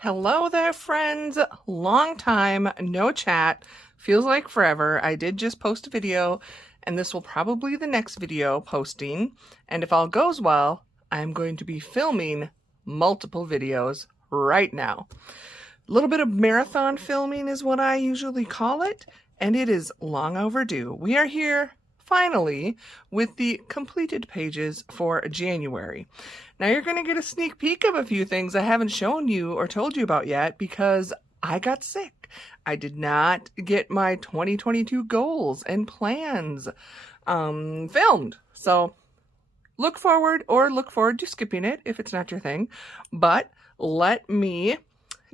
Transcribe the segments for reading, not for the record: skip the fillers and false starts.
Hello there, friends. Long time, no chat. Feels like forever. I did just post a video, and this will probably be the next video posting. And if all goes well, I'm going to be filming multiple videos right now. A little bit of marathon filming is what I usually call it, and it is long overdue. We are here finally with the completed pages for January. Now you're going to get a sneak peek of a few things I haven't shown you or told you about yet because I got sick. I did not get my 2022 goals and plans filmed. So look forward to skipping it if it's not your thing. But let me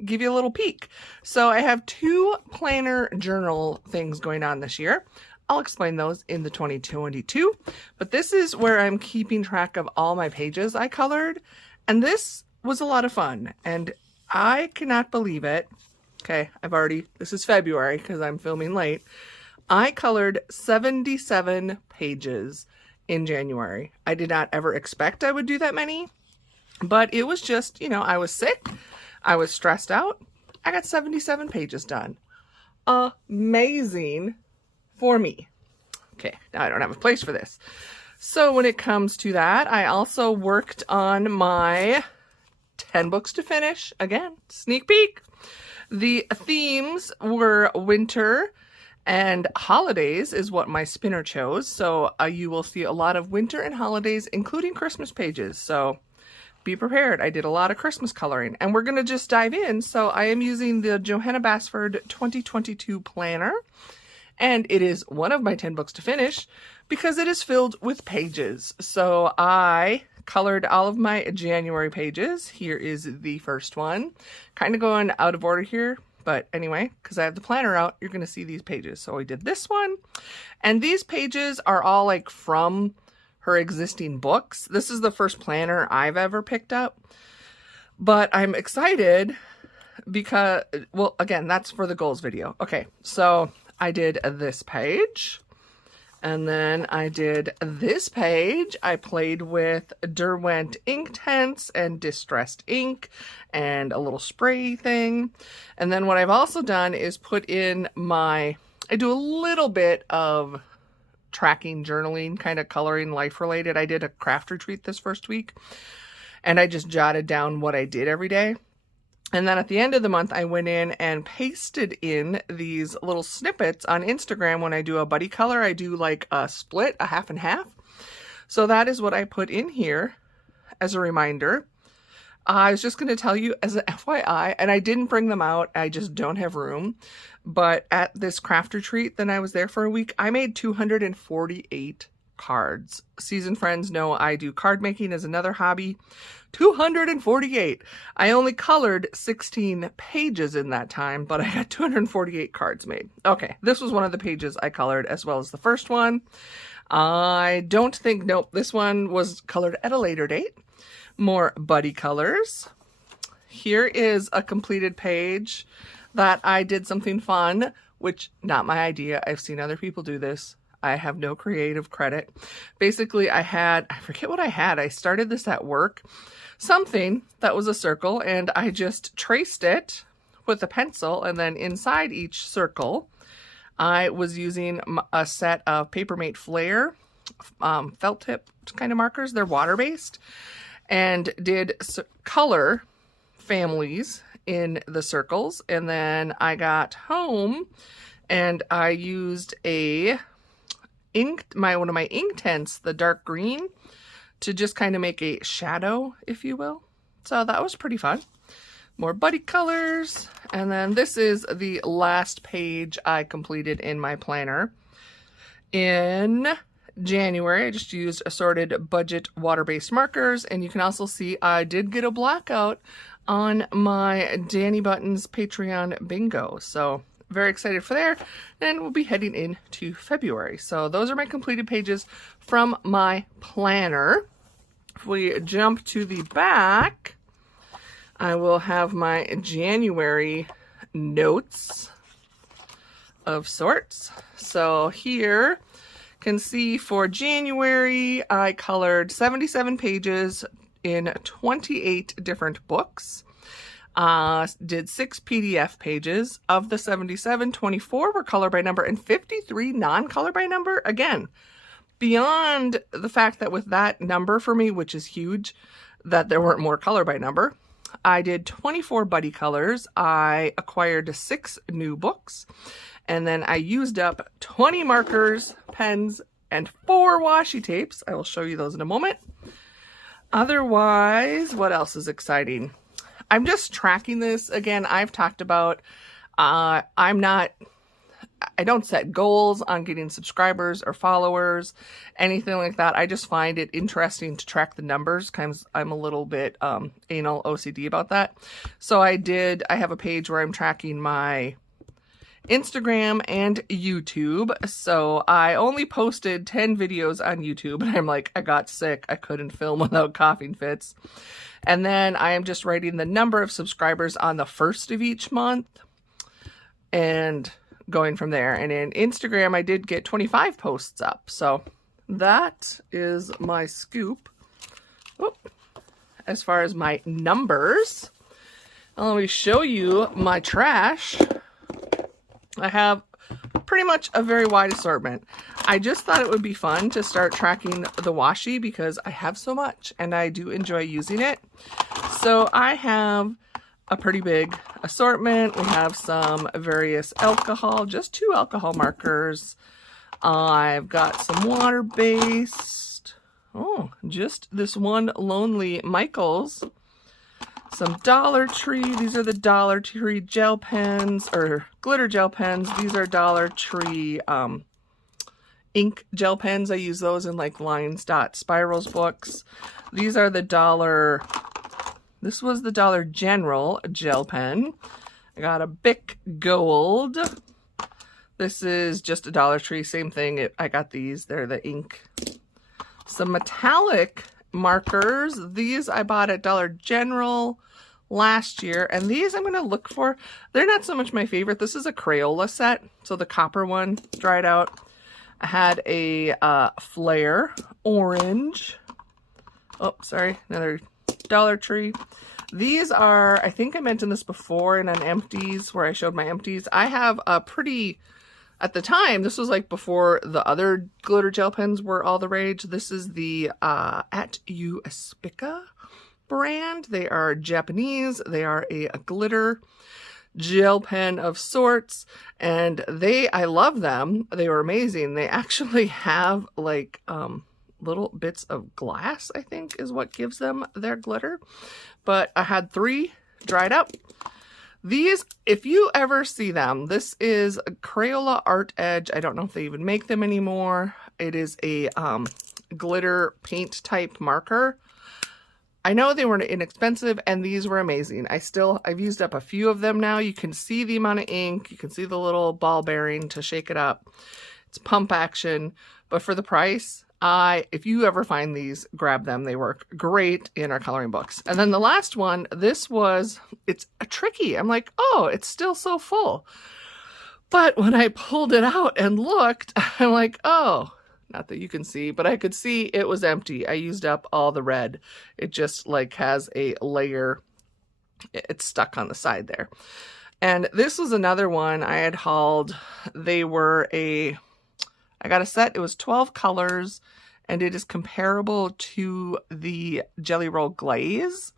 give you a little peek. So I have two planner journal things going on this year. I'll explain those in the 2022, but this is where I'm keeping track of all my pages I colored, and this was a lot of fun, and I cannot believe it. Okay, this is February because I'm filming late. I colored 77 pages in January. I did not ever expect I would do that many, but it was just, I was sick, I was stressed out, I got 77 pages done. Amazing. For me. Okay, now I don't have a place for this. So when it comes to that, I also worked on my 10 books to finish. Again, sneak peek. The themes were winter and holidays is what my spinner chose. So you will see a lot of winter and holidays, including Christmas pages. So be prepared. I did a lot of Christmas coloring, and we're going to just dive in. So I am using the Johanna Basford 2022 planner. And it is one of my 10 books to finish because it is filled with pages. So I colored all of my January pages. Here is the first one. Kind of going out of order here, but anyway, because I have the planner out, you're going to see these pages. So I did this one. And these pages are all like from her existing books. This is the first planner I've ever picked up. But I'm excited because, well, again, that's for the goals video. Okay, so I did this page, and then I did this page. I played with Derwent Inktense and Distressed Ink and a little spray thing. And then what I've also done is put in I do a little bit of tracking journaling, kind of coloring life related. I did a craft retreat this first week, and I just jotted down what I did every day. And then at the end of the month, I went in and pasted in these little snippets on Instagram. When I do a buddy color, I do like a split, a half and half. So that is what I put in here as a reminder. I was just going to tell you as an FYI, and I didn't bring them out. I just don't have room. But at this craft retreat, then I was there for a week, I made 248 cards. Seasoned friends know I do card making as another hobby. 248. I only colored 16 pages in that time, but I got 248 cards made. Okay, this was one of the pages I colored as well as the first one. I don't think, nope, this one was colored at a later date. More buddy colors. Here is a completed page that I did something fun, which not my idea. I've seen other people do this. I have no creative credit. Basically, I forget what I had. I started this at work. Something that was a circle, and I just traced it with a pencil, and then inside each circle, I was using a set of Papermate Flare felt tip kind of markers. They're water-based, and did color families in the circles. And then I got home, and I used one of my Inktense, the dark green, to just kind of make a shadow, if you will. So that was pretty fun. More buddy colors. And then this is the last page I completed in my planner. In January, I just used assorted budget water-based markers. And you can also see I did get a blackout on my Danny Buttons Patreon bingo. So very excited for there, and we'll be heading into February. So those are my completed pages from my planner. If we jump to the back, I will have my January notes of sorts. So here can see for January, I colored 77 pages in 28 different books. Did 6 PDF pages. Of the 77, 24 were color by number and 53 non-color by number. Again, beyond the fact that with that number for me, which is huge, that there weren't more color by number, I did 24 buddy colors. I acquired 6 new books, and then I used up 20 markers, pens, and 4 washi tapes. I will show you those in a moment. Otherwise, what else is exciting? I'm just tracking this. Again, I've talked about, I don't set goals on getting subscribers or followers, anything like that. I just find it interesting to track the numbers. I'm a little bit anal OCD about that. So I have a page where I'm tracking my Instagram and YouTube. So I only posted 10 videos on YouTube, and I'm like, I got sick. I couldn't film without coughing fits. And then I am just writing the number of subscribers on the 1st of each month and going from there. And in Instagram, I did get 25 posts up. So that is my scoop. Oop. As far as my numbers, let me show you my trash. I have pretty much a very wide assortment. I just thought it would be fun to start tracking the washi because I have so much and I do enjoy using it. So I have a pretty big assortment. We have some various alcohol, just 2 alcohol markers. I've got some water-based. Oh, just this one Lonely Michaels. Some Dollar Tree. These are the Dollar Tree gel pens, or glitter gel pens. These are Dollar Tree ink gel pens. I use those in like Lines Dot Spirals books. These are the this was the Dollar General gel pen. I got a Bic Gold. This is just a Dollar Tree, same thing. I got these, they're the ink. Some metallic markers. These I bought at Dollar General last year, and these I'm going to look for. They're not so much my favorite. This is a Crayola set, so the copper one dried out. I had a Flare Orange. Oh, sorry, another Dollar Tree. These are, I think I mentioned this before in an empties where I showed my empties. I have a pretty, at the time, this was like before the other glitter gel pens were all the rage. This is the At You Aspica brand. They are Japanese. They are a glitter gel pen of sorts, and I love them. They were amazing. They actually have like little bits of glass, I think is what gives them their glitter. But I had 3 dried up. These, if you ever see them, this is a Crayola Art Edge. I don't know if they even make them anymore. It is a glitter paint type marker. I know they were inexpensive, and these were amazing. I've used up a few of them now. You can see the amount of ink. You can see the little ball bearing to shake it up. It's pump action, but for the price, if you ever find these, grab them. They work great in our coloring books. And then the last one, it's tricky. I'm like, oh, it's still so full. But when I pulled it out and looked, I'm like, oh, not that you can see, but I could see it was empty. I used up all the red. It just like has a layer. It's stuck on the side there. And this was another one I had hauled. I got a set. It was 12 colors, and it is comparable to the Jelly Roll Glaze,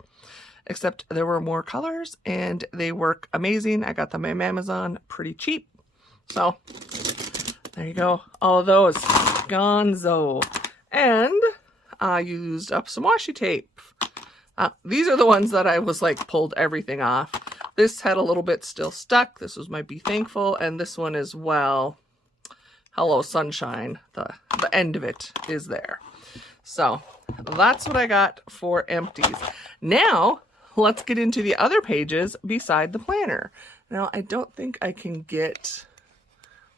except there were more colors, and they work amazing. I got them on Amazon pretty cheap. So there you go. All of those. Gonzo. And I used up some washi tape. These are the ones that I was like pulled everything off. This had a little bit still stuck. This was my Be Thankful, and this one as well. Hello Sunshine. The end of it is there. So that's what I got for empties. Now let's get into the other pages beside the planner. Now I don't think I can get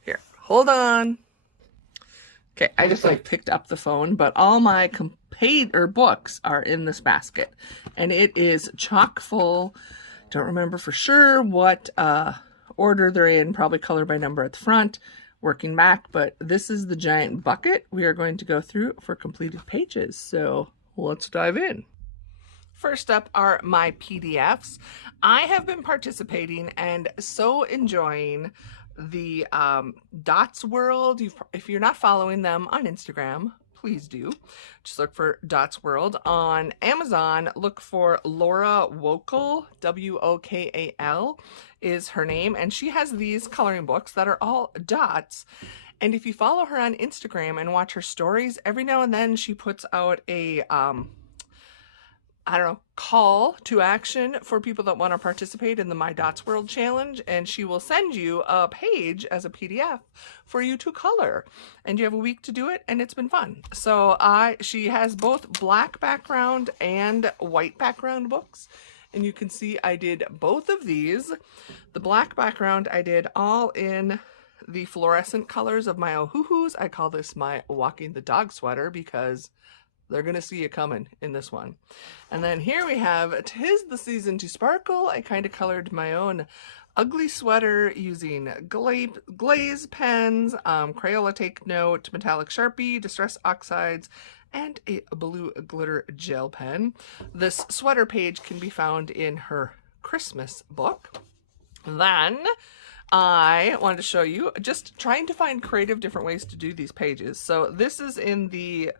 here. Hold on. Okay, I just like picked up the phone, but all my books are in this basket, and it is chock full. Don't remember for sure what order they're in, probably color by number at the front, working back, but this is the giant bucket we are going to go through for completed pages. So let's dive in. First up are my PDFs. I have been participating and so enjoying the Dots World. If you're not following them on Instagram, please do. Just look for Dots World. On Amazon, look for Laura Wokal, W-O-K-A-L is her name, and she has these coloring books that are all dots. And if you follow her on Instagram and watch her stories, every now and then she puts out a I don't know, call to action for people that want to participate in the My Dots World Challenge, and she will send you a page as a PDF for you to color, and you have a week to do it, and it's been fun. So she has both black background and white background books, and you can see I did both of these. The black background I did all in the fluorescent colors of my Ohuhus. I call this my Walking the Dog sweater because they're going to see it coming in this one. And then here we have 'Tis the Season to Sparkle. I kind of colored my own ugly sweater using glaze pens, Crayola Take Note, metallic Sharpie, Distress Oxides, and a blue glitter gel pen. This sweater page can be found in her Christmas book. Then I wanted to show you just trying to find creative different ways to do these pages. So this is in the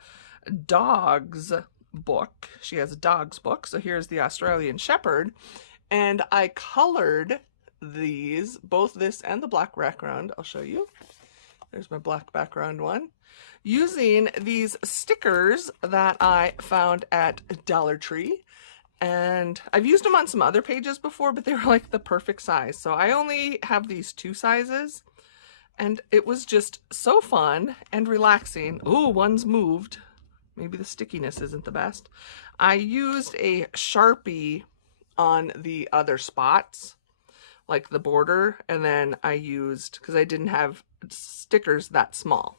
Dogs book. She has a Dogs book. So here's the Australian Shepherd, and I colored these, both this and the black background. I'll show you. There's my black background one, using these stickers that I found at Dollar Tree. And I've used them on some other pages before, but they were like the perfect size. So I only have these 2 sizes, and it was just so fun and relaxing. Ooh, one's moved. Maybe the stickiness isn't the best. I used a Sharpie on the other spots, like the border, and then I used, because I didn't have stickers that small.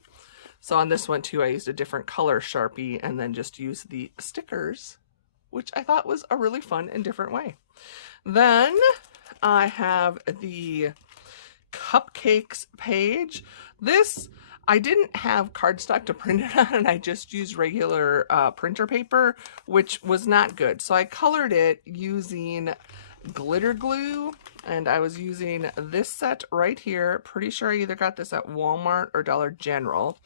So on this one too, I used a different color Sharpie and then just used the stickers, which I thought was a really fun and different way. Then I have the cupcakes page. This, I didn't have cardstock to print it on, and I just used regular printer paper, which was not good. So I colored it using glitter glue, and I was using this set right here. Pretty sure I either got this at Walmart or Dollar General.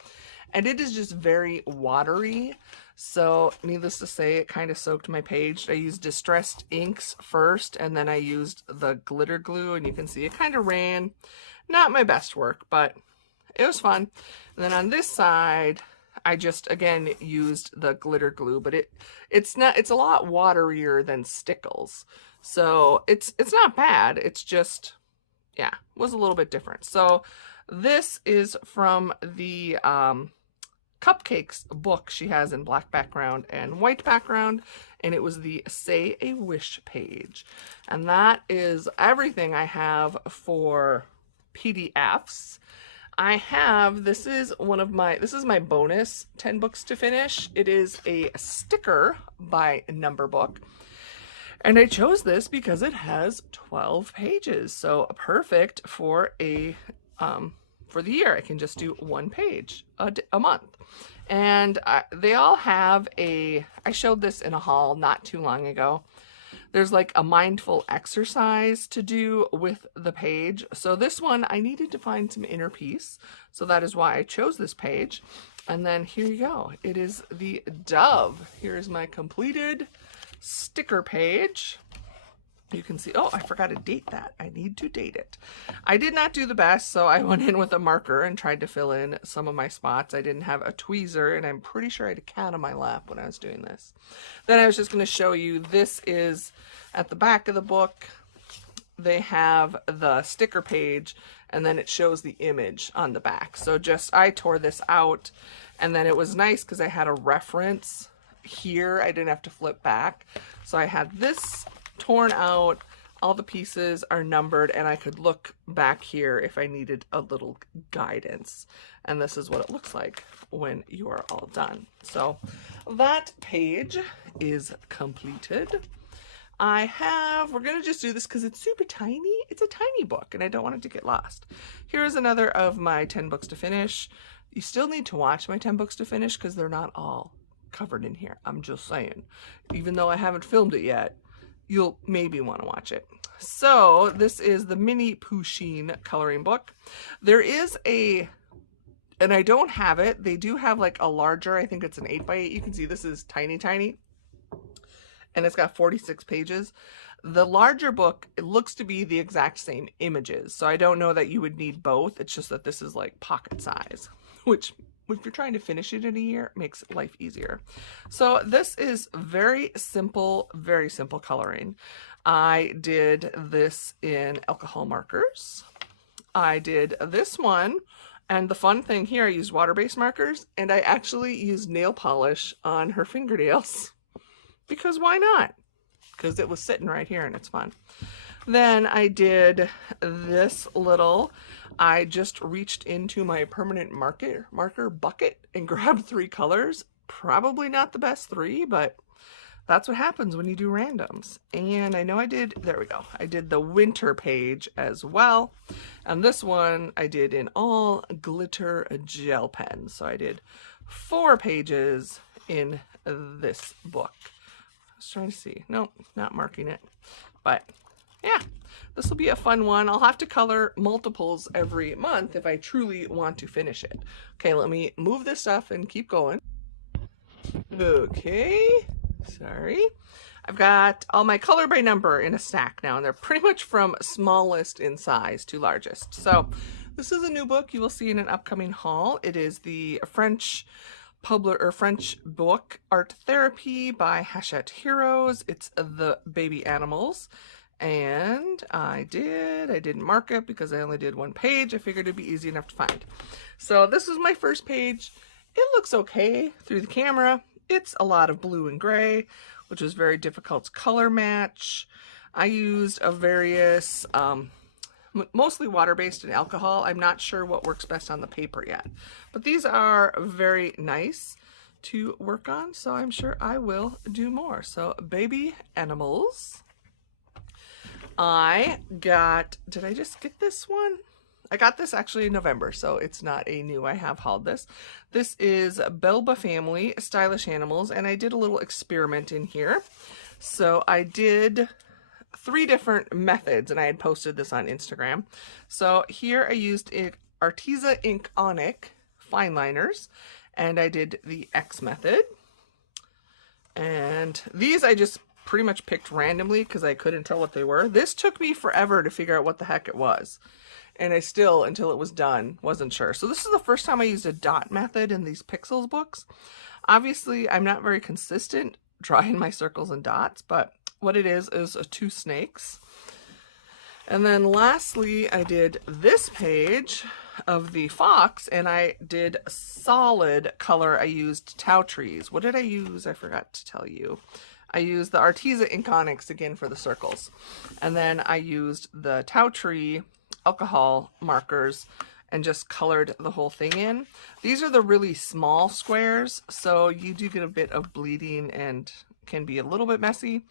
And it is just very watery. So needless to say, it kind of soaked my page. I used distressed inks first, and then I used the glitter glue, and you can see it kind of ran. Not my best work, but it was fun. And then on this side, I just, again, used the glitter glue, but it's a lot waterier than Stickles. So it's not bad. It's just, yeah, was a little bit different. So this is from the Cupcakes book she has in black background and white background, and it was the Say a Wish page. And that is everything I have for PDFs. I have, this is my bonus 10 books to finish. It is a sticker by Number Book. And I chose this because it has 12 pages. So perfect for for the year. I can just do 1 page a month. And they all have I showed this in a haul not too long ago. There's like a mindful exercise to do with the page. So this one, I needed to find some inner peace. So that is why I chose this page. And then here you go. It is the dove. Here's my completed sticker page. You can see, oh, I forgot to date that. I need to date it. I did not do the best, so I went in with a marker and tried to fill in some of my spots. I didn't have a tweezer, and I'm pretty sure I had a cat on my lap when I was doing this. Then I was just going to show you, this is at the back of the book. They have the sticker page, and then it shows the image on the back. So just, I tore this out, and then it was nice because I had a reference here. I didn't have to flip back. So I had this torn out, all the pieces are numbered, and I could look back here if I needed a little guidance. And this is what it looks like when you are all done. So that page is completed. We're gonna just do this because it's super tiny. It's a tiny book and I don't want it to get lost. Here's another of my 10 books to finish. You still need to watch my 10 books to finish because they're not all covered in here. I'm just saying. Even though I haven't filmed it yet, you'll maybe want to watch it. So this is the Mini Pusheen coloring book. There is a, and I don't have it, they do have like a larger, I think it's an 8x8. You can see this is tiny, tiny. And it's got 46 pages. The larger book, it looks to be the exact same images. So I don't know that you would need both. It's just that this is like pocket size, which if you're trying to finish it in a year, makes life easier. So this is very simple coloring. I did this in alcohol markers. I did this one, and the fun thing here, I used water-based markers, and I actually used nail polish on her fingernails. Because why not? Because it was sitting right here and it's fun. Then I did this little, I just reached into my permanent marker bucket and grabbed 3 colors. Probably not the best 3, but that's what happens when you do randoms. And I know I did, there we go. I did the winter page as well. And this one I did in all glitter gel pens. So I did 4 pages in this book. I was trying to see. Nope, not marking it. But yeah, this will be a fun one. I'll have to color multiples every month if I truly want to finish it. Okay, let me move this stuff and keep going. Okay, sorry. I've got all my color by number in a stack now, and they're pretty much from smallest in size to largest. So this is a new book you will see in an upcoming haul. It is the French book Art Therapy by Hachette Heroes. It's the baby animals. And I didn't mark it because I only did 1 page. I figured it'd be easy enough to find. So this is my first page. It looks okay through the camera. It's a lot of blue and gray, which is very difficult to color match. I used a various, mostly water-based and alcohol. I'm not sure what works best on the paper yet. But these are very nice to work on, so I'm sure I will do more. So baby animals. Did I just get this one? I got this actually in November, so it's not a new, I have hauled this. This is Belba Family Stylish Animals, and I did a little experiment in here. So I did 3 different methods, and I had posted this on Instagram. So here I used Arteza Ink Onic fine liners, and I did the X method. And these I just pretty much picked randomly because I couldn't tell what they were. This took me forever to figure out what the heck it was. And I still, until it was done, wasn't sure. So this is the first time I used a dot method in these Pixels books. Obviously, I'm not very consistent drawing my circles and dots, but what it is 2 snakes. And then lastly, I did this page of the fox, and I did solid color. I used Tau Trees. What did I use? I forgot to tell you. I used the Arteza Ink Onics again for the circles. And then I used the Tau Tree alcohol markers and just colored the whole thing in. These are the really small squares, so you do get a bit of bleeding and can be a little bit messy.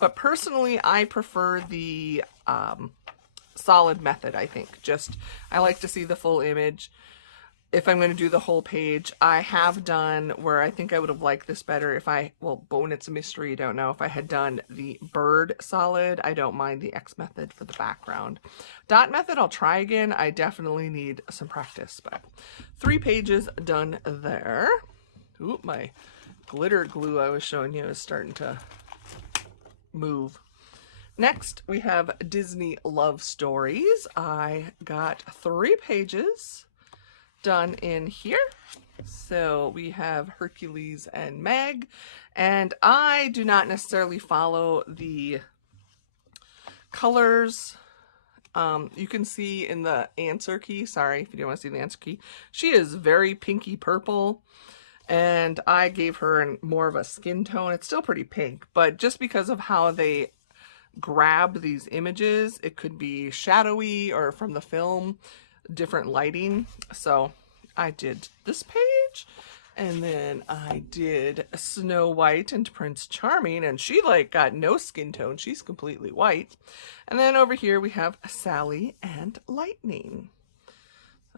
But personally, I prefer the solid method, I think. I like to see the full image. If I'm going to do the whole page, I have done where I think I would have liked this better if when it's a mystery, you don't know. If I had done the bird solid, I don't mind the X method for the background. Dot method, I'll try again. I definitely need some practice, but 3 pages done there. Ooh, my glitter glue I was showing you is starting to move. Next, we have Disney Love Stories. I got 3 pages done in here. So we have Hercules and Meg, and I do not necessarily follow the colors. You can see in the answer key, sorry if you don't want to see the answer key, she is very pinky purple, and I gave her more of a skin tone. It's still pretty pink, but just because of how they grab these images, it could be shadowy or from the film, different lighting. So I did this page, and then I did Snow White and Prince Charming, and she got no skin tone. She's completely white. And then over here we have Sally and Lightning.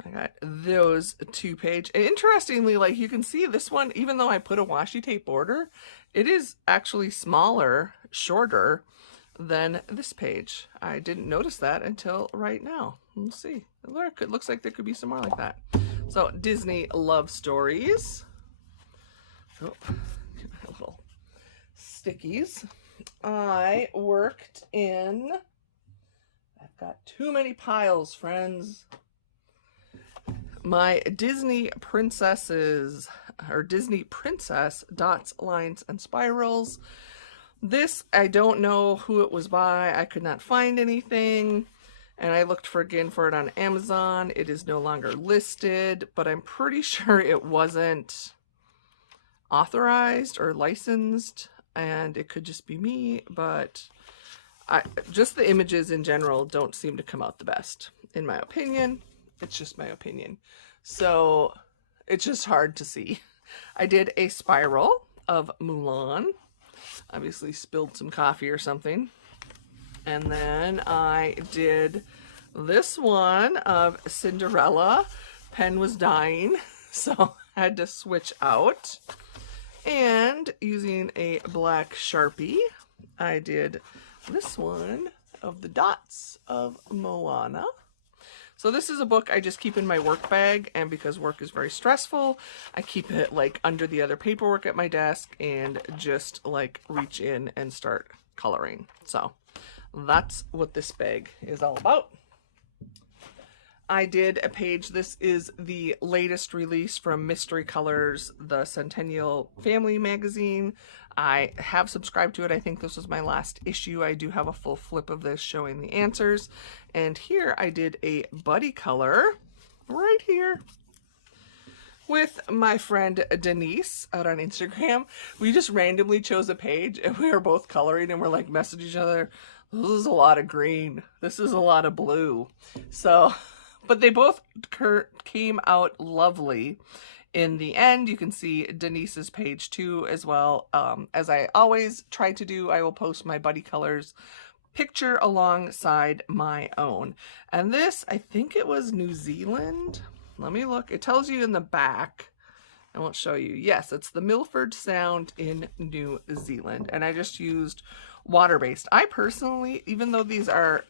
I got those 2-page. And interestingly, like you can see this one, even though I put a washi tape border, it is actually smaller, shorter than this page. I didn't notice that until right now. We'll see. Look, it looks like there could be some more like that. So Disney Love Stories. Oh, get my little stickies. I worked in, I've got too many piles, friends. My Disney Princesses, or Disney Princess Dots, Lines, and Spirals. This, I don't know who it was by. I could not find anything. And I looked again for it on Amazon. It is no longer listed, but I'm pretty sure it wasn't authorized or licensed. And it could just be me, but just the images in general don't seem to come out the best, in my opinion. It's just my opinion. So it's just hard to see. I did a spiral of Mulan. Obviously spilled some coffee or something. And then I did this one of Cinderella. Pen was dying, so I had to switch out. And using a black Sharpie, I did this one of the dots of Moana. So this is a book I just keep in my work bag, and because work is very stressful, I keep it like under the other paperwork at my desk and just like reach in and start coloring. So that's what this bag is all about. I did a page. This is the latest release from Mystery Colors, the Centennial Family magazine. I have subscribed to it. I think this was my last issue. I do have a full flip of this showing the answers. And here I did a buddy color right here with my friend Denise out on Instagram. We just randomly chose a page and we were both coloring and we're like messaging each other. This is a lot of green. This is a lot of blue. So, but they both came out lovely. In the end, you can see Denise's page too as well. As I always try to do, I will post my buddy colors picture alongside my own. And this, I think it was New Zealand. Let me look. It tells you in the back. I won't show you. Yes, it's the Milford Sound in New Zealand. And I just used water-based. I personally, even though these are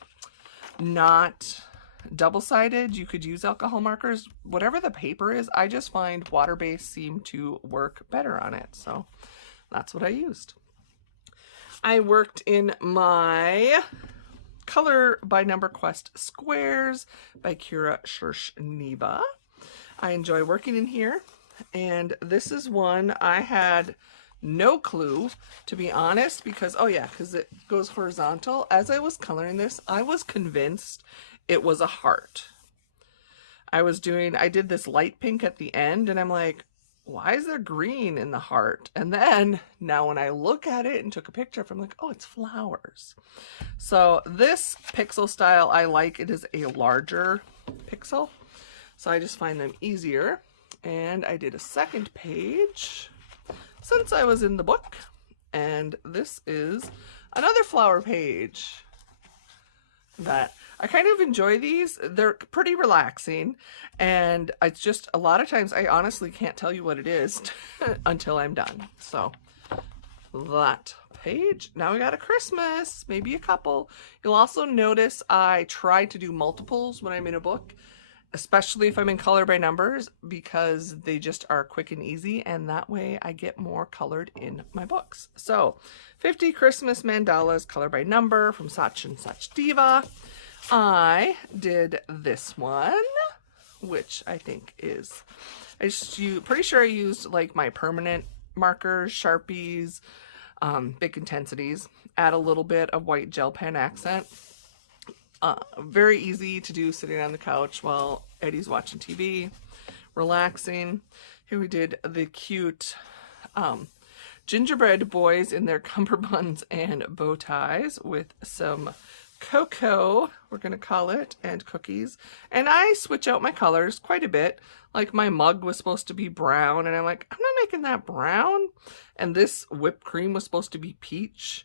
not double-sided, you could use alcohol markers, whatever the paper is, I just find water-based seem to work better on it, so that's what I used. I worked in my Color by Number Quest Squares by Kira Shirsh-Neva. I enjoy working in here, and this is one I had no clue, to be honest, because, oh yeah, because it goes horizontal. As I was coloring this, I was convinced it was a heart. I did this light pink at the end, and I'm like, why is there green in the heart? And then, now when I look at it and took a picture of it, I'm like, oh, it's flowers. So this pixel style I like. It is a larger pixel, so I just find them easier. And I did a second page since I was in the book, and this is another flower page that I kind of enjoy. These, they're pretty relaxing, and it's just a lot of times I honestly can't tell you what it is until I'm done. So that page. Now we got a Christmas, maybe a couple. You'll also notice I try to do multiples when I'm in a book, especially if I'm in color by numbers, because they just are quick and easy, and that way I get more colored in my books. So 50 Christmas Mandalas, color by number from Such and Such Diva. I did this one, which I think is, pretty sure I used like my permanent markers, Sharpies, big intensities, add a little bit of white gel pen accent. Very easy to do sitting on the couch while Eddie's watching TV, relaxing. Here we did the cute gingerbread boys in their cummerbunds and bow ties with some cocoa, we're going to call it, and cookies. And I switch out my colors quite a bit. Like my mug was supposed to be brown, and I'm like, I'm not making that brown. And this whipped cream was supposed to be peach,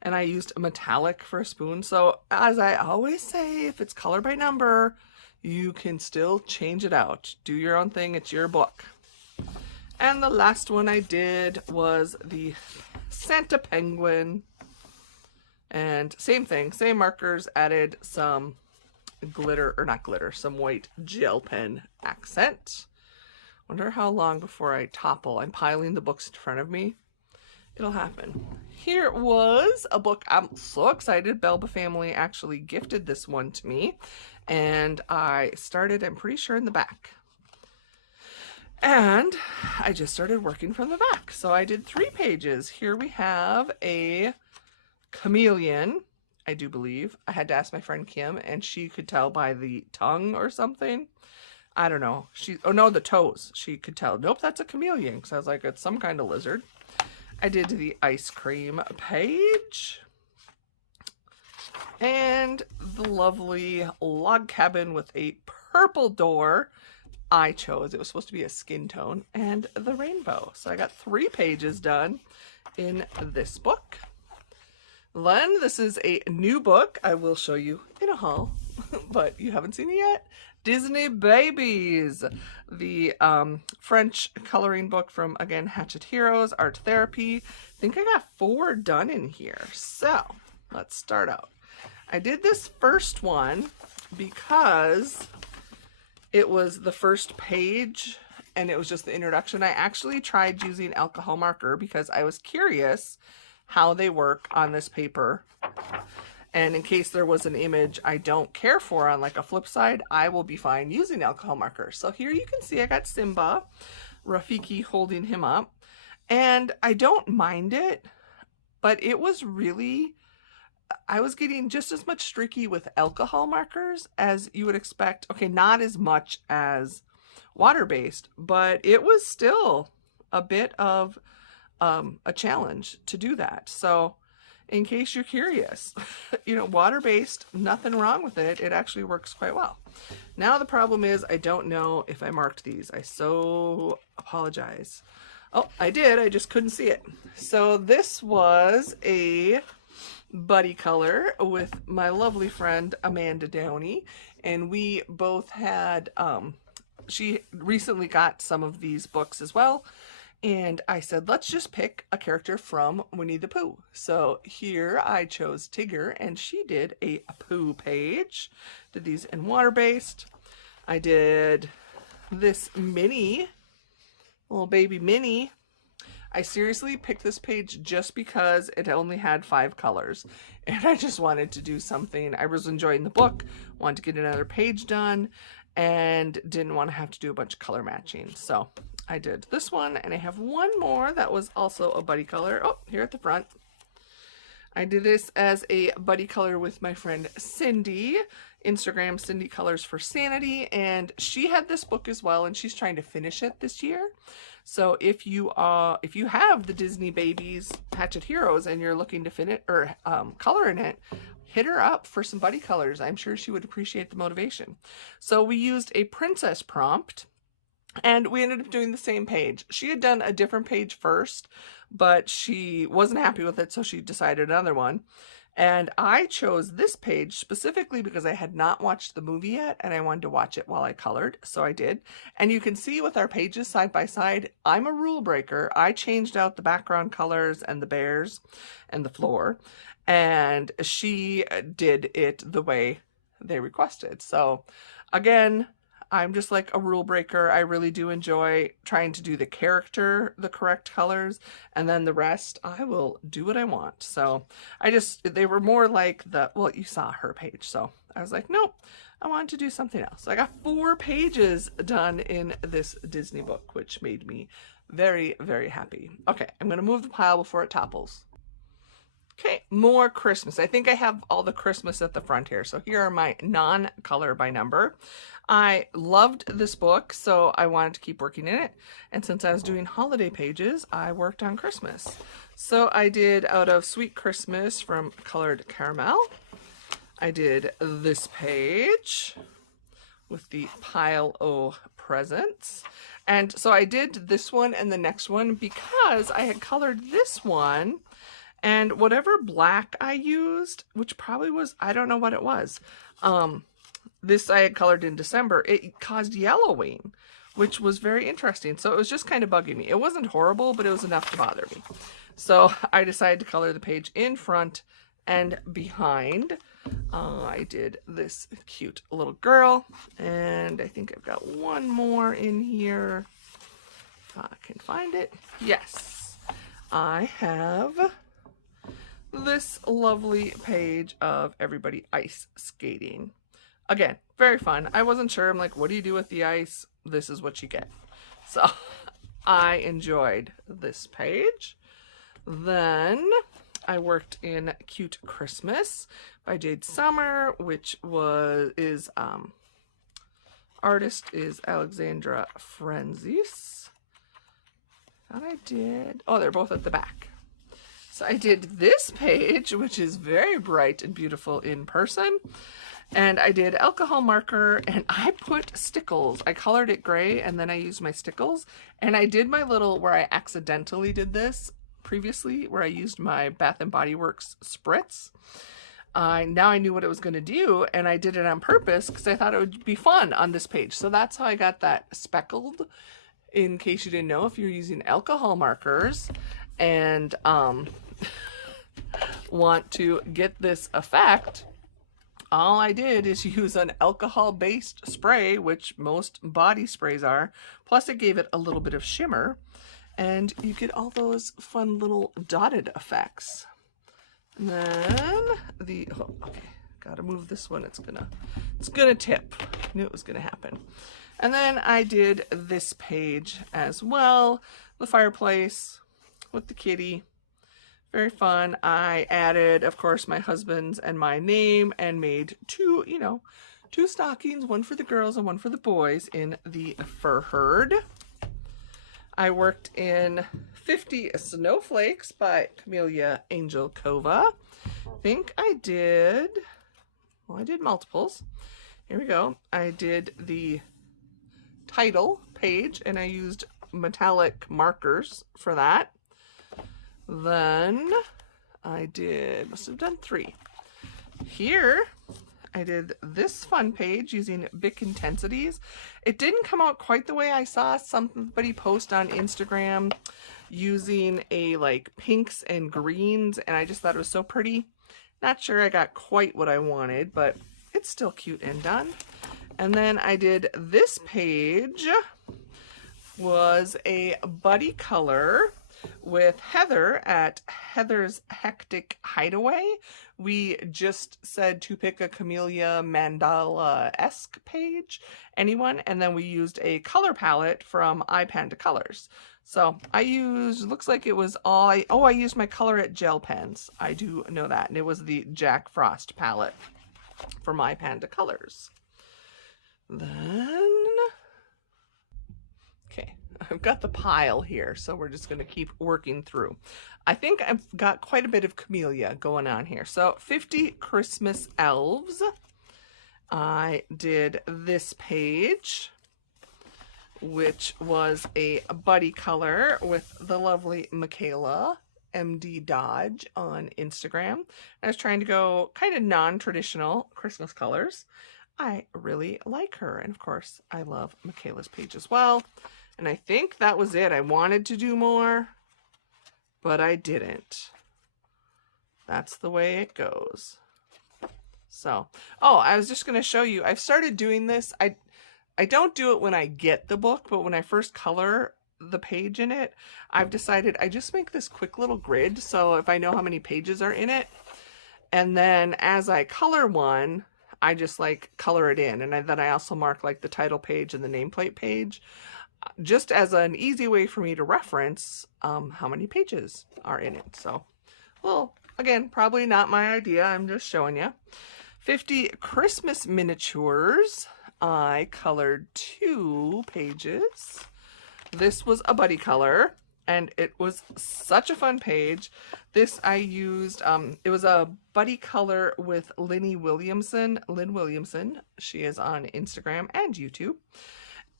and I used a metallic for a spoon. So as I always say, if it's color by number, you can still change it out. Do your own thing, it's your book. And the last one I did was the Santa Penguin. And same thing, same markers, added some glitter, or not glitter, some white gel pen accent. Wonder how long before I topple. I'm piling the books in front of me. It'll happen. Here was a book. I'm so excited. Belba family actually gifted this one to me. And I started, I'm pretty sure, in the back. And I just started working from the back. So I did 3 pages. Here we have a chameleon, I do believe. I had to ask my friend Kim, and she could tell by the tongue or something. I don't know. Oh no, the toes. She could tell. Nope, that's a chameleon. Because I was like, it's some kind of lizard. I did the ice cream page. And the lovely log cabin with a purple door. I chose. It was supposed to be a skin tone. And the rainbow. So I got 3 pages done in this book. Then this is a new book I will show you in a haul, but you haven't seen it yet. Disney Babies, the French coloring book from, again, Hatchet Heroes, Art Therapy. I think I got 4 done in here. So let's start out. I did this first one because it was the first page and it was just the introduction. I actually tried using alcohol marker because I was curious how they work on this paper. And in case there was an image I don't care for on like a flip side, I will be fine using alcohol marker. So here you can see I got Simba, Rafiki holding him up. And I don't mind it, but it was really, I was getting just as much streaky with alcohol markers as you would expect. Okay, not as much as water-based, but it was still a bit of a challenge to do that. So in case you're curious, you know, water-based, nothing wrong with it. It actually works quite well. Now the problem is I don't know if I marked these. I so apologize. Oh, I did. I just couldn't see it. So this was a buddy color with my lovely friend Amanda Downey, and we both had, she recently got some of these books as well. And I said, let's just pick a character from Winnie the Pooh. So here I chose Tigger, and she did a Pooh page. Did these in water-based. I did this Minnie, little baby Minnie. I seriously picked this page just because it only had 5 colors. And I just wanted to do something. I was enjoying the book, wanted to get another page done, and didn't want to have to do a bunch of color matching. So I did this one, and I have one more that was also a buddy color. Oh, here at the front. I did this as a buddy color with my friend Cindy, Instagram Cindy Colors for Sanity, and she had this book as well, and she's trying to finish it this year. So if you have the Disney Babies Hatchet Heroes and you're looking to finish or color in it, hit her up for some buddy colors. I'm sure she would appreciate the motivation. So we used a princess prompt. And we ended up doing the same page. She had done a different page first, but she wasn't happy with it, so she decided another one. And I chose this page specifically because I had not watched the movie yet, and I wanted to watch it while I colored, so I did. And you can see with our pages side by side, I'm a rule breaker. I changed out the background colors and the bears and the floor, and she did it the way they requested. So again, I'm just like a rule breaker. I really do enjoy trying to do the character, the correct colors, and then the rest, I will do what I want. So they were more like well, you saw her page. So I was like, nope, I wanted to do something else. So I got 4 pages done in this Disney book, which made me very, very happy. Okay, I'm going to move the pile before it topples. Okay, more Christmas. I think I have all the Christmas at the front here. So here are my non-color by number. I loved this book, so I wanted to keep working in it. And since I was doing holiday pages, I worked on Christmas. So I did Out of Sweet Christmas from Colored Caramel. I did this page with the pile of presents. And so I did this one and the next one because I had colored this one. And whatever black I used, which probably was, I don't know what it was. this I had colored in December, it caused yellowing, which was very interesting. So it was just kind of bugging me. It wasn't horrible, but it was enough to bother me. So I decided to color the page in front and behind. I did this cute little girl, and I think I've got one more in here. If I can find it. Yes, I have this lovely page of everybody ice skating. Again, very fun. I wasn't sure. I'm like, what do you do with the ice? This is what you get. So I enjoyed this page. Then I worked in Cute Christmas by Jade Summer, which is artist is Alexandra Frenzis. And I did, oh, they're both at the back. So I did this page, which is very bright and beautiful in person. And I did alcohol marker, and I put stickles. I colored it gray, and then I used my stickles. And I did my little, where I accidentally did this previously, where I used my Bath & Body Works spritz. Now I knew what it was going to do, and I did it on purpose because I thought it would be fun on this page. So that's how I got that speckled, in case you didn't know, if you're using alcohol markers and want to get this effect. All I did is use an alcohol-based spray, which most body sprays are, plus it gave it a little bit of shimmer, and you get all those fun little dotted effects. And then okay, gotta move this one. It's gonna tip. Knew it was gonna happen. And then I did this page as well, the fireplace with the kitty. Very fun. I added, of course, my husband's and my name and made two stockings, one for the girls and one for the boys in the fur herd. I worked in 50 Snowflakes by Camellia Angel Kova. I think I did multiples. Here we go. I did the title page, and I used metallic markers for that. Then I must have done 3. Here, I did this fun page using Bic Intensities. It didn't come out quite the way I saw somebody post on Instagram using like pinks and greens, and I just thought it was so pretty. Not sure I got quite what I wanted, but it's still cute and done. And then I did this page, was a buddy color with Heather at Heather's Hectic Hideaway. We just said to pick a Camellia Mandala-esque page, anyone, and then we used a color palette from SpiceyCatColors. So I used, looks like it was all, I used my Color It gel pens. I do know that, and it was the Jack Frost palette from SpiceyCatColors. Then, okay, I've got the pile here, so we're just going to keep working through. I think I've got quite a bit of Camellia going on here. So 50 Christmas Elves. I did this page, which was a buddy color with the lovely Michaela MD Dodge on Instagram. I was trying to go kind of non-traditional Christmas colors. I really like her, and of course I love Michaela's page as well. And I think that was it. I wanted to do more, but I didn't. That's the way it goes. So, oh, I was just going to show you. I've started doing this. I don't do it when I get the book, but when I first color the page in it, I've decided I just make this quick little grid. So if I know how many pages are in it, and then as I color one, I just like color it in. And then I also mark like the title page and the nameplate page, just as an easy way for me to reference how many pages are in it. So, well, again, probably not my idea. I'm just showing you. 50 Christmas Miniatures. I colored 2 pages. This was a buddy color, and it was such a fun page. This I used, it was a buddy color with Lynn Williamson. She is on Instagram and YouTube.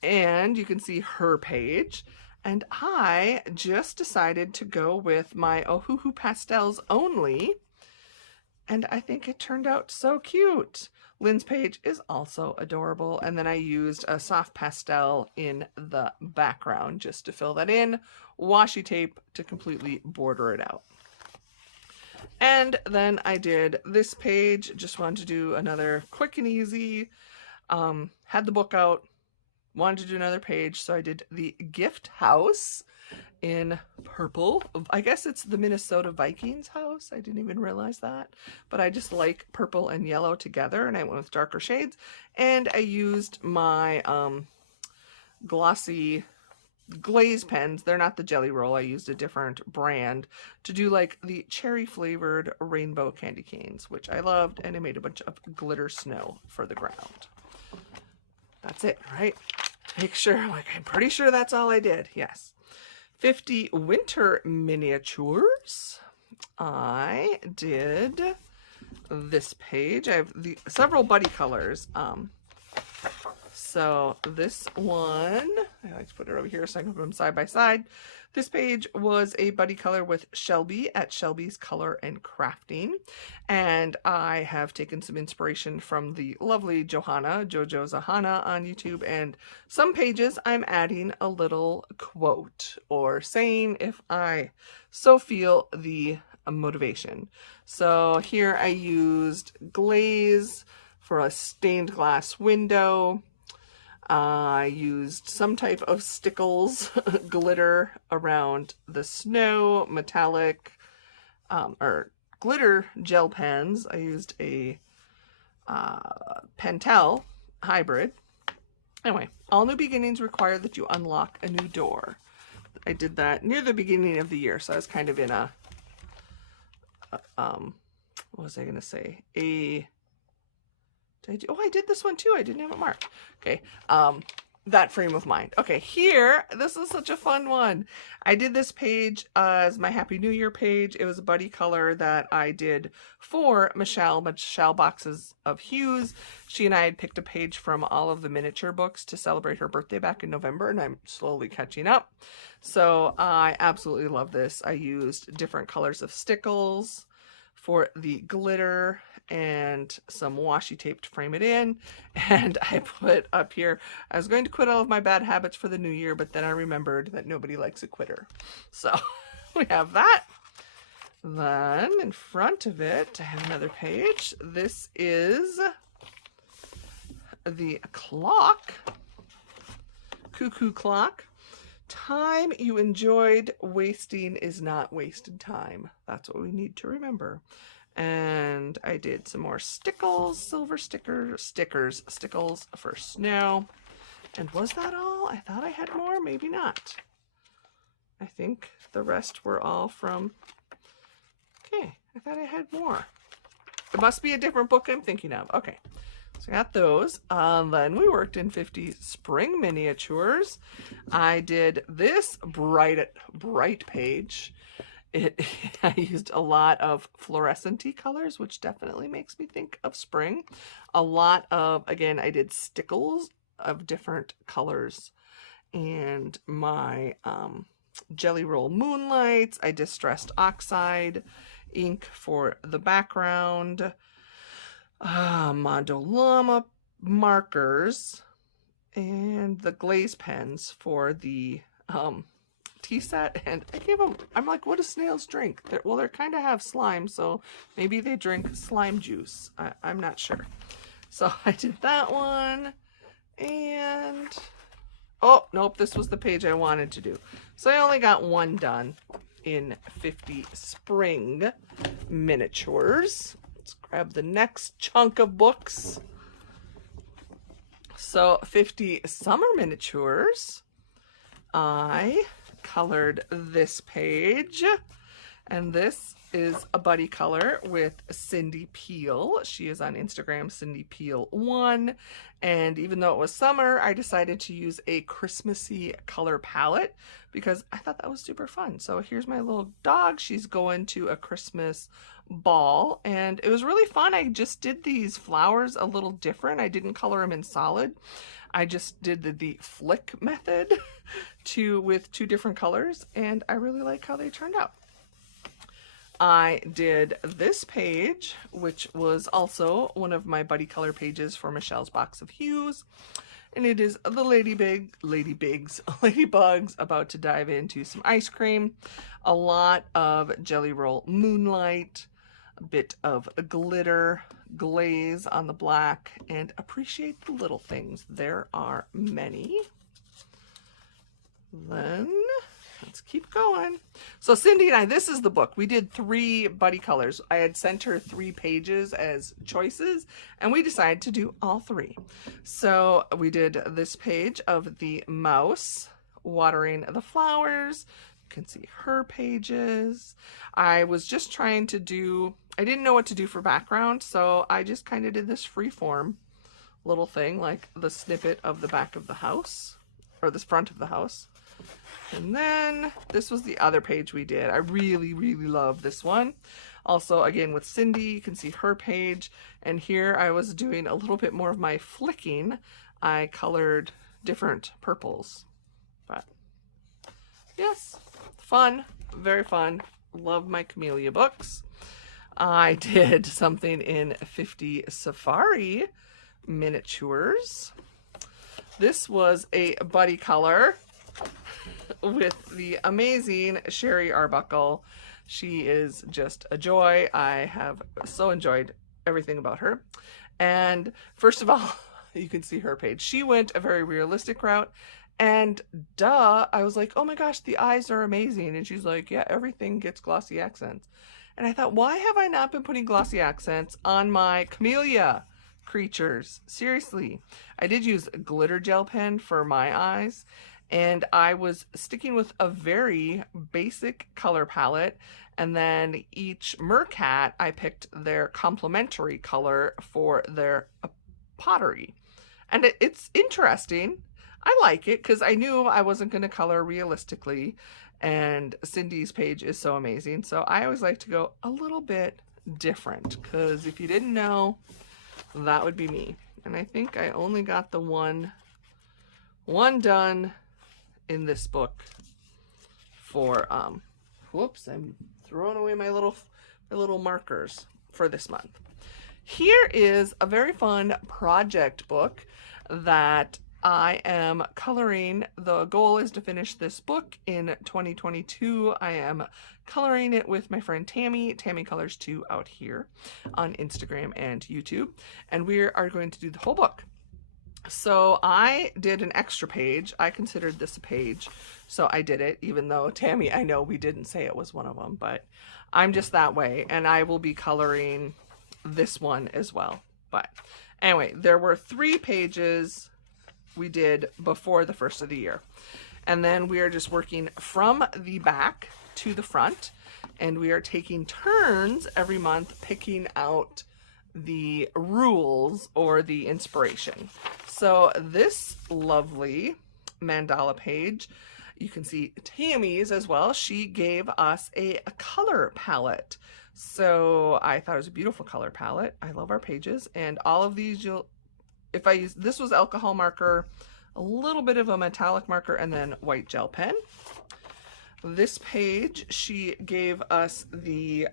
And you can see her page. And I just decided to go with my Ohuhu Pastels only. And I think it turned out so cute. Lynn's page is also adorable. And then I used a soft pastel in the background just to fill that in, washi tape to completely border it out. And then I did this page, just wanted to do another quick and easy, had the book out, wanted to do another page, so I did the gift house in purple. I guess it's the Minnesota Vikings house. I didn't even realize that, but I just like purple and yellow together, and I went with darker shades. And I used my glossy glaze pens. They're not the Jelly Roll. I used a different brand to do like the cherry flavored rainbow candy canes, which I loved, and I made a bunch of glitter snow for the ground. That's it, right? Make sure, like, I'm pretty sure that's all I did. Yes. 50 winter miniatures. I did this page. I have several buddy colors. So this one, I like to put it over here so I can put them side by side. This page was a buddy color with Shelby at Shelby's Color and Crafting. And I have taken some inspiration from the lovely Johanna, Jojo Zahana on YouTube. And some pages I'm adding a little quote or saying if I so feel the motivation. So here I used glaze for a stained glass window. I used some type of stickles glitter around the snow, metallic, or glitter gel pens. I used a Pentel hybrid. Anyway, all new beginnings require that you unlock a new door. I did that near the beginning of the year, so I was kind of in a, what was I going to say? I did this one too. I didn't have it marked. Okay. That frame of mind. Okay. Here, this is such a fun one. I did this page as my Happy New Year page. It was a buddy color that I did for Michelle Boxes of Hues. She and I had picked a page from all of the miniature books to celebrate her birthday back in November, and I'm slowly catching up. So I absolutely love this. I used different colors of stickles for the glitter and some washi tape to frame it in. And I put up here, I was going to quit all of my bad habits for the new year, but then I remembered that nobody likes a quitter. So we have that. Then in front of it, I have another page. This is the clock, cuckoo clock. Time you enjoyed wasting is not wasted time. That's what we need to remember. And I did some more stickles, silver stickles for snow. And was that all? I thought I had more, maybe not. I think the rest were all from, okay, I thought I had more. It must be a different book I'm thinking of. Okay. So I got those. Then we worked in 50 spring miniatures. I did this bright page. I used a lot of fluorescent-y colors, which definitely makes me think of spring. A lot of, again, I did stickles of different colors. And my Jelly Roll Moonlights, I distressed oxide ink for the background. Mondo Llama markers and the glaze pens for the tea set. And I gave them, I'm like, what do snails drink? They kind of have slime, so maybe they drink slime juice. I'm not sure. So I did that one. And oh nope, this was the page I wanted to do. So I only got one done in 50 spring miniatures. Let's grab the next chunk of books. So 50 summer miniatures. I colored this page, and this is a buddy color with Cindy Peel. She is on Instagram, Cindy Peel 1. And even though it was summer, I decided to use a Christmassy color palette because I thought that was super fun. So here's my little dog. She's going to a Christmas ball, and it was really fun. I just did these flowers a little different. I didn't color them in solid. I just did the flick method with two different colors, and I really like how they turned out. I did this page, which was also one of my buddy color pages for Michelle's Box of Hues. And it is the ladybugs about to dive into some ice cream, a lot of Jelly Roll Moonlight, a bit of glitter glaze on the black, and appreciate the little things. There are many. Then let's keep going. So Cindy and I, this is the book. We did 3 buddy colors. I had sent her 3 pages as choices, and we decided to do all 3. So we did this page of the mouse watering the flowers. You can see her pages. I was just trying to do, I didn't know what to do for background, so I just kind of did this freeform little thing, like the snippet of the back of the house, or this front of the house. And then this was the other page we did. I really, really love this one. Also, again, with Cindy, you can see her page. And here I was doing a little bit more of my flicking. I colored different purples. But yes, fun, very fun. Love my Camellia books. I did something in 50 Safari miniatures. This was a buddy color with the amazing Sherry Arbuckle. She is just a joy. I have so enjoyed everything about her. And first of all, you can see her page. She went a very realistic route, and duh, I was like, oh my gosh, the eyes are amazing. And she's like, yeah, everything gets glossy accents. And I thought, why have I not been putting glossy accents on my Camellia creatures? Seriously. I did use a glitter gel pen for my eyes, and I was sticking with a very basic color palette, and then each mercat I picked their complementary color for their pottery. And it's interesting. I like it because I knew I wasn't going to color realistically, and Cindy's page is so amazing. So I always like to go a little bit different, because if you didn't know, that would be me. And I think I only got the one done in this book for whoops, I'm throwing away my little markers for this month. Here is a very fun project book that I am coloring. The goal is to finish this book in 2022. I am coloring it with my friend Tammy Colors 2 out here on Instagram and YouTube, and we are going to do the whole book. So I did an extra page. I considered this a page, so I did it, even though Tammy, I know we didn't say it was one of them, but I'm just that way, and I will be coloring this one as well. But anyway, there were 3 pages we did before the first of the year, and then we are just working from the back to the front, and we are taking turns every month picking out the rules or the inspiration. So this lovely mandala page, you can see Tammy's as well. She gave us a color palette. So I thought it was a beautiful color palette. I love our pages, and all of these if I use, this was alcohol marker, a little bit of a metallic marker, and then white gel pen. This page, she gave us the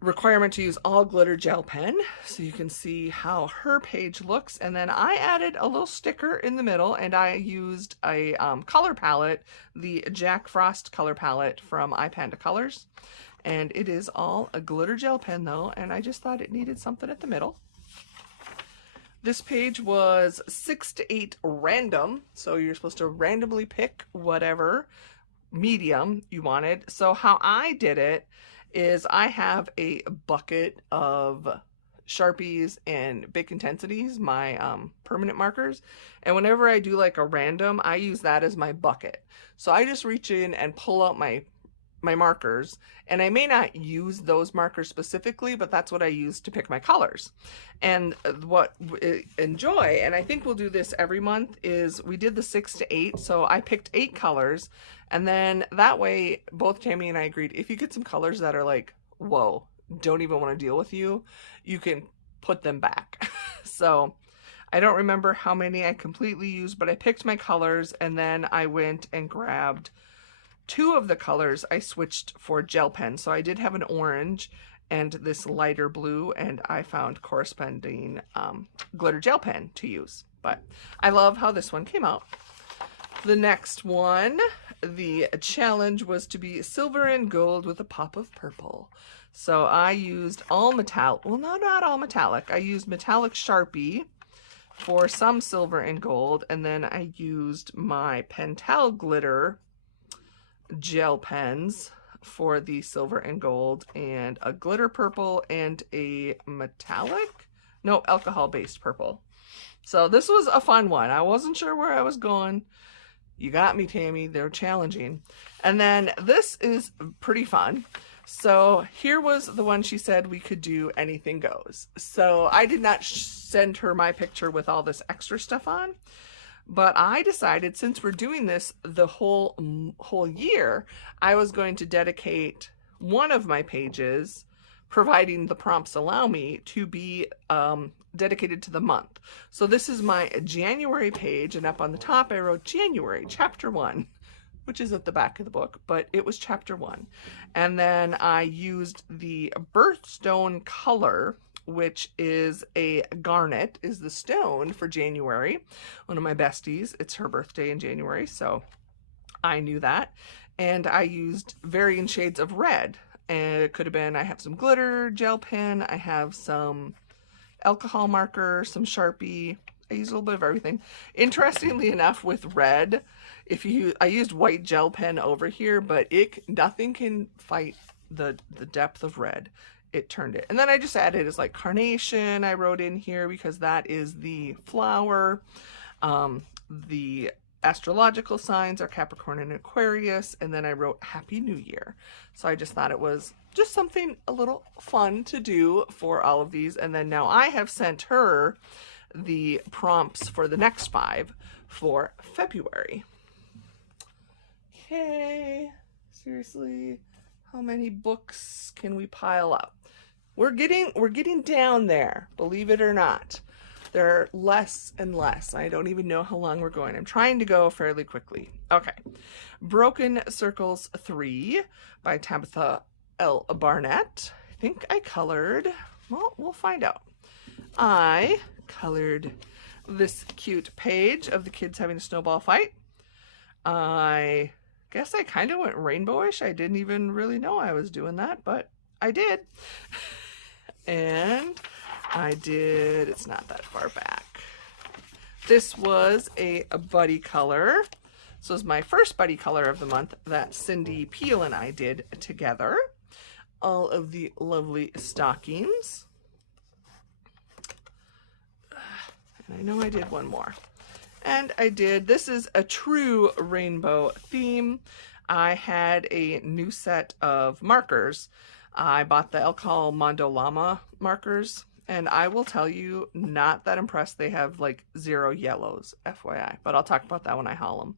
requirement to use all glitter gel pen, so you can see how her page looks. And then I added a little sticker in the middle, and I used a color palette, the Jack Frost color palette from iPanda Colors, and it is all a glitter gel pen though, and I just thought it needed something at the middle. This page was 6 to 8 random, so you're supposed to randomly pick whatever medium you wanted. So how I did it is I have a bucket of Sharpies and Bic Intensities, my permanent markers, and whenever I do like a random, I use that as my bucket. So I just reach in and pull out my markers, and I may not use those markers specifically, but that's what I use to pick my colors. And what enjoy, and I think we'll do this every month, is we did the 6 to 8, so I picked 8 colors, and then that way both Tammy and I agreed, if you get some colors that are like, whoa, don't even want to deal with you, you can put them back. So I don't remember how many I completely used, but I picked my colors, and then I went and grabbed two of the colors I switched for gel pen. So I did have an orange and this lighter blue, and I found corresponding glitter gel pen to use. But I love how this one came out. The next one, the challenge was to be silver and gold with a pop of purple. So I used all metallic, well, no, not all metallic. I used metallic Sharpie for some silver and gold, and then I used my Pentel glitter gel pens for the silver and gold, and a glitter purple and a metallic, no, alcohol-based purple. So this was a fun one. I wasn't sure where I was going. You got me, Tammy. They're challenging. And then this is pretty fun. So here was the one she said we could do anything goes. So I did not send her my picture with all this extra stuff on, but I decided since we're doing this the whole year, I was going to dedicate one of my pages, providing the prompts allow me, to be dedicated to the month. So this is my January page, and up on the top I wrote January, chapter 1, which is at the back of the book, but it was chapter 1. And then I used the birthstone color, which is a garnet, is the stone for January. One of my besties, it's her birthday in January, so I knew that. And I used varying shades of red. And it could have been, I have some glitter gel pen, I have some alcohol marker, some Sharpie. I used a little bit of everything. Interestingly enough, with red, I used white gel pen over here, but nothing can fight the depth of red. It turned it. And then I just added is like carnation, I wrote in here because that is the flower. The astrological signs are Capricorn and Aquarius, and then I wrote Happy New Year. So I just thought it was just something a little fun to do for all of these. And then now I have sent her the prompts for the next 5 for February. Okay, seriously, how many books can we pile up? We're getting down there, believe it or not. There are less and less. I don't even know how long we're going. I'm trying to go fairly quickly. Okay. Broken Circles 3 by Tabitha L. Barnett. I think I colored, well, we'll find out. I colored this cute page of the kids having a snowball fight. I guess I kind of went rainbowish. I didn't even really know I was doing that, but I did. And I did, it's not that far back. This was a buddy color. So it's my first buddy color of the month that Cindy Peel and I did together. All of the lovely stockings. And I know I did one more. And I did, this is a true rainbow theme. I had a new set of markers. I bought the Alcohol Mondo Llama markers, and I will tell you, not that impressed. They have like 0 yellows, FYI, but I'll talk about that when I haul them.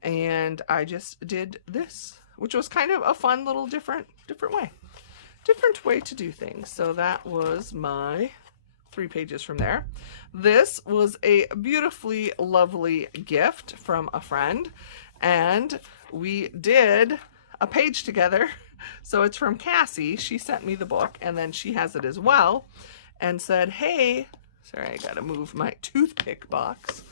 And I just did this, which was kind of a fun little different way to do things. So that was my 3 pages from there. This was a beautifully lovely gift from a friend, and we did a page together. So it's from Cassie. She sent me the book, and then she has it as well, and said, hey, sorry, I gotta move my toothpick box.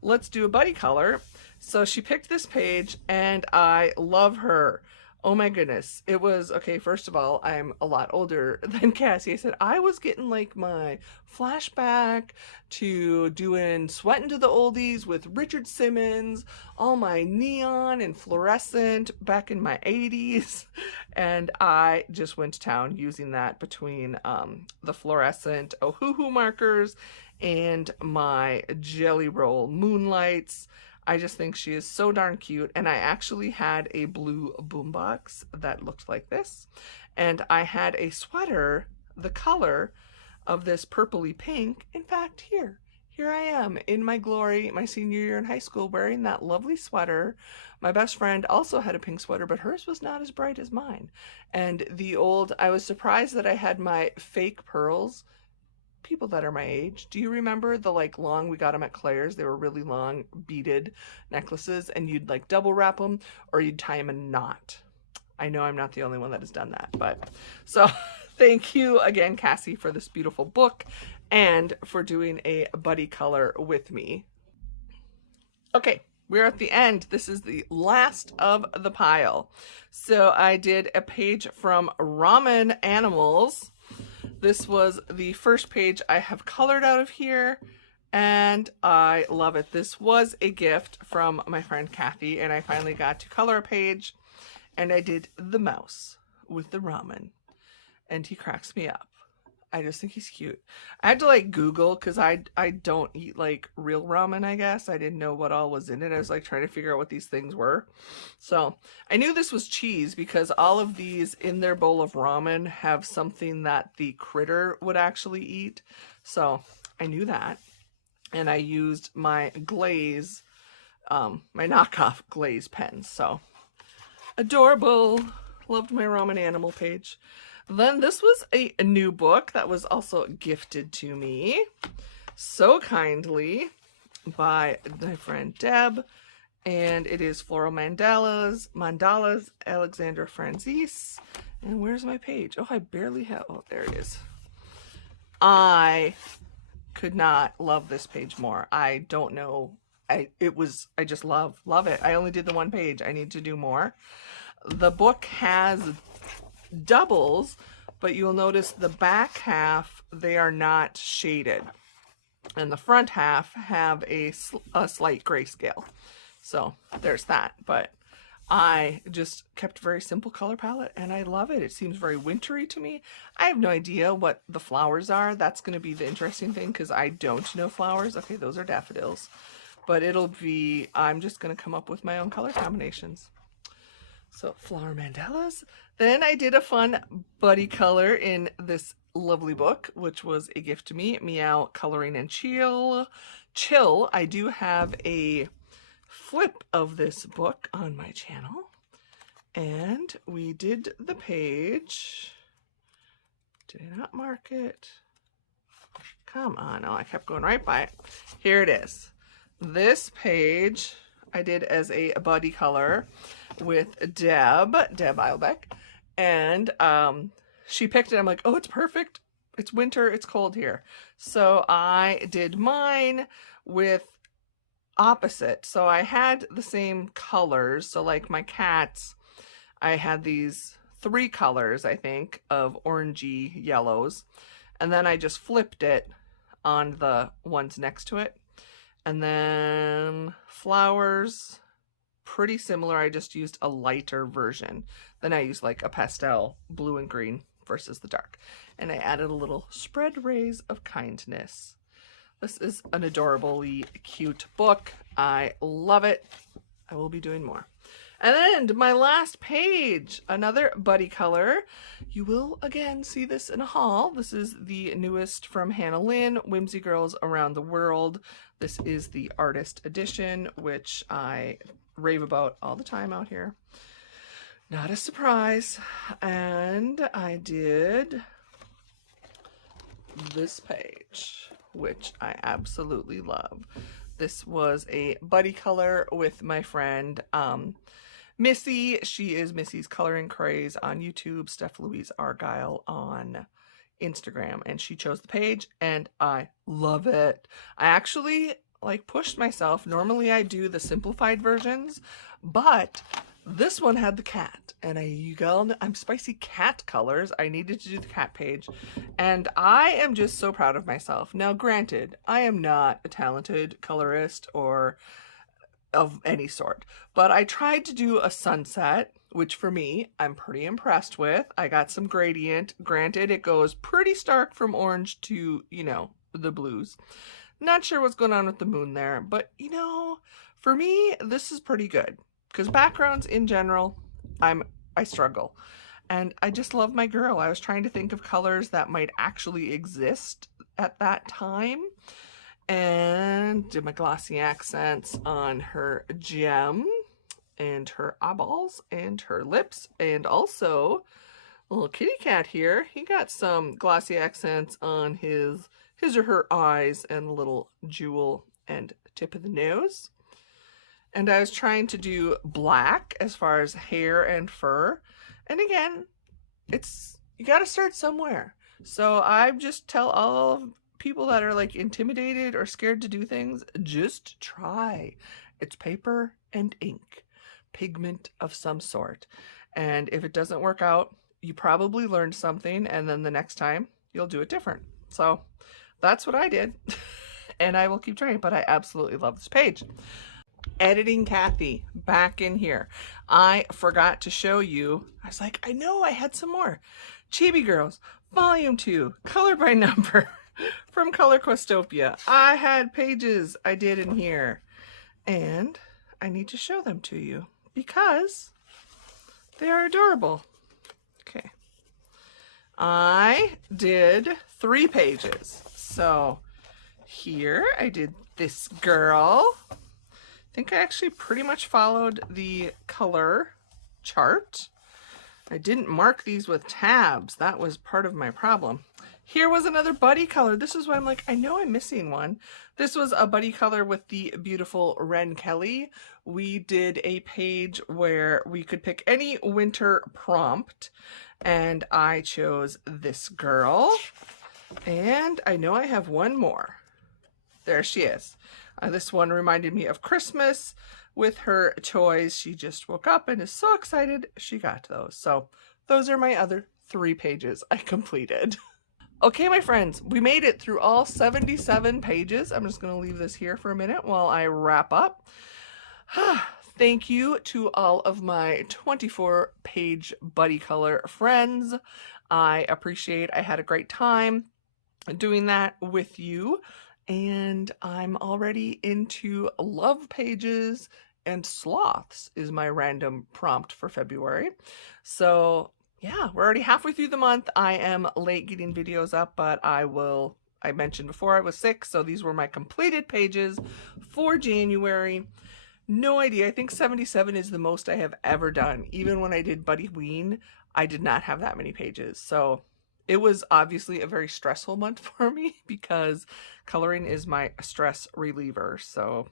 Let's do a buddy color. So she picked this page, and I love her. Oh my goodness. It was, okay, first of all, I'm a lot older than Cassie. I said, I was getting like my flashback to doing Sweatin' to the Oldies with Richard Simmons, all my neon and fluorescent back in my 80s. And I just went to town using that between the fluorescent Ohuhu markers and my Jelly Roll Moonlights. I just think she is so darn cute, and I actually had a blue boombox that looked like this, and I had a sweater the color of this purpley pink. In fact, here I am in my glory, my senior year in high school, wearing that lovely sweater. My best friend also had a pink sweater, but hers was not as bright as mine. And I was surprised that I had my fake pearls people that are my age, do you remember the like long, we got them at Claire's, they were really long beaded necklaces, and you'd like double wrap them or you'd tie them in a knot? I know I'm not the only one that has done that, but so thank you again, Cassie, for this beautiful book and for doing a buddy color with me. Okay, we're at the end. This is the last of the pile. So I did a page from Ramen Animals. This was the first page I have colored out of here, and I love it. This was a gift from my friend Kathy, and I finally got to color a page, and I did the mouse with the ramen, and he cracks me up. I just think he's cute. I had to like Google because I don't eat like real ramen, I guess. I didn't know what all was in it. I was like trying to figure out what these things were. So I knew this was cheese because all of these in their bowl of ramen have something that the critter would actually eat. So I knew that. And I used my glaze, my knockoff glaze pens. So adorable. Loved my ramen animal page. Then this was a new book that was also gifted to me so kindly by my friend Deb, and it is Floral Mandalas, Alexandra Franzese. And where's my page? Oh, I barely have, oh, there it is. I could not love this page more. I don't know. I just love it. I only did the one page. I need to do more. The book has doubles, but you'll notice the back half, they are not shaded, and the front half have a slight grayscale. So there's that. But I just kept a very simple color palette, and I love it. It seems very wintry to me. I have no idea what the flowers are. That's going to be the interesting thing because I don't know flowers. Okay, those are daffodils, but it'll be, I'm just going to come up with my own color combinations. So flower mandalas. Then I did a fun buddy color in this lovely book, which was a gift to me, Meow Coloring and Chill. I do have a flip of this book on my channel, and we did the page. Did I not mark it? Come on. Oh, I kept going right by it. Here it is. This page I did as a buddy color with Deb Eilbeck, and she picked it. I'm like, oh, it's perfect. It's winter, it's cold here. So I did mine with opposite. So I had the same colors. So like my cats, I had these 3 colors, I think, of orangey yellows. And then I just flipped it on the ones next to it. And then flowers, pretty similar. I just used a lighter version. Then I used like a pastel blue and green versus the dark. And I added a little spread rays of kindness. This is an adorably cute book. I love it. I will be doing more. And then my last page, another buddy color. You will again see this in a haul. This is the newest from Hannah Lynn, Whimsy Girls Around the World. This is the artist edition, which I rave about all the time out here. Not a surprise. And I did this page, which I absolutely love. This was a buddy color with my friend Missy. She is Missy's Coloring Craze on YouTube, Steph Louise Argyle on Instagram, and she chose the page, and I love it. I actually like pushed myself. Normally I do the simplified versions, but this one had the cat, and I'm SpiceyCatColors. I needed to do the cat page, and I am just so proud of myself. Now, granted, I am not a talented colorist or of any sort, but I tried to do a sunset, which for me, I'm pretty impressed with. I got some gradient. Granted, it goes pretty stark from orange to, you know, the blues. Not sure what's going on with the moon there, but, you know, for me, this is pretty good. Because backgrounds in general, I struggle. And I just love my girl. I was trying to think of colors that might actually exist at that time. And did my glossy accents on her gem and her eyeballs and her lips. And also, little kitty cat here, he got some glossy accents on his his or her eyes and little jewel and tip of the nose. And I was trying to do black as far as hair and fur. And again, you got to start somewhere. So I just tell all of people that are like intimidated or scared to do things, just try. It's paper and ink, pigment of some sort. And if it doesn't work out, you probably learned something, and then the next time you'll do it different. So that's what I did. And I will keep trying, but I absolutely love this page. Editing Kathy, back in here. I forgot to show you. I was like, I know I had some more. Chibi Girls, Volume 2, color by number from Color Questopia. I had pages I did in here, and I need to show them to you because they are adorable. Okay. I did 3 pages. So here I did this girl. I think I actually pretty much followed the color chart. I didn't mark these with tabs. That was part of my problem. Here was another buddy color. This is why I'm like, I know I'm missing one. This was a buddy color with the beautiful Ren Kelly. We did a page where we could pick any winter prompt, and I chose this girl. And I know I have one more. There she is. This one reminded me of Christmas with her toys. She just woke up and is so excited she got those. So those are my other 3 pages I completed. Okay, my friends, we made it through all 77 pages. I'm just going to leave this here for a minute while I wrap up. Thank you to all of my 24-page buddy color friends. I appreciate I had a great time doing that with you. And I'm already into love pages, and sloths is my random prompt for February. So yeah, we're already halfway through the month. I am late getting videos up, but I mentioned before I was sick, so these were my completed pages for January. No idea. I think 77 is the most I have ever done. Even when I did Buddy Ween, I did not have that many pages. So it was obviously a very stressful month for me because coloring is my stress reliever. So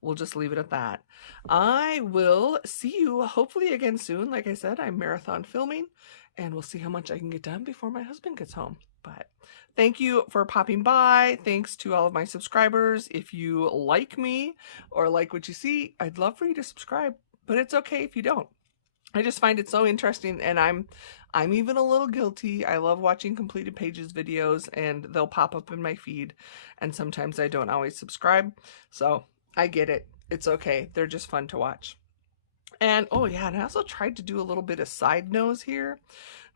we'll just leave it at that. I will see you hopefully again soon. Like I said, I'm marathon filming, and we'll see how much I can get done before my husband gets home. But thank you for popping by. Thanks to all of my subscribers. If you like me or like what you see, I'd love for you to subscribe, but it's okay if you don't. I just find it so interesting, and I'm even a little guilty. I love watching completed pages videos, and they'll pop up in my feed, and sometimes I don't always subscribe. So I get it. It's okay. They're just fun to watch. And oh yeah, and I also tried to do a little bit of side nose here.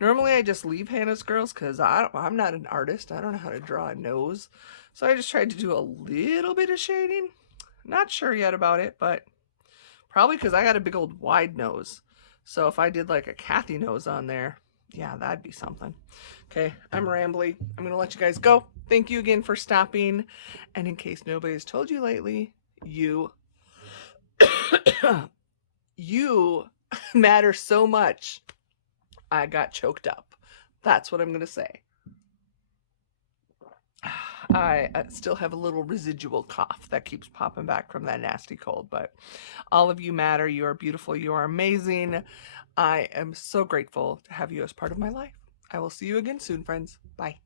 Normally I just leave Hannah's Girls because I'm not an artist. I don't know how to draw a nose. So I just tried to do a little bit of shading. Not sure yet about it, but probably because I got a big old wide nose. So if I did like a Kathy nose on there, yeah, that'd be something. Okay, I'm rambly. I'm going to let you guys go. Thank you again for stopping. And in case nobody's told you lately, you matter so much. I got choked up. That's what I'm going to say. I still have a little residual cough that keeps popping back from that nasty cold, but all of you matter. You are beautiful. You are amazing. I am so grateful to have you as part of my life. I will see you again soon, friends. Bye.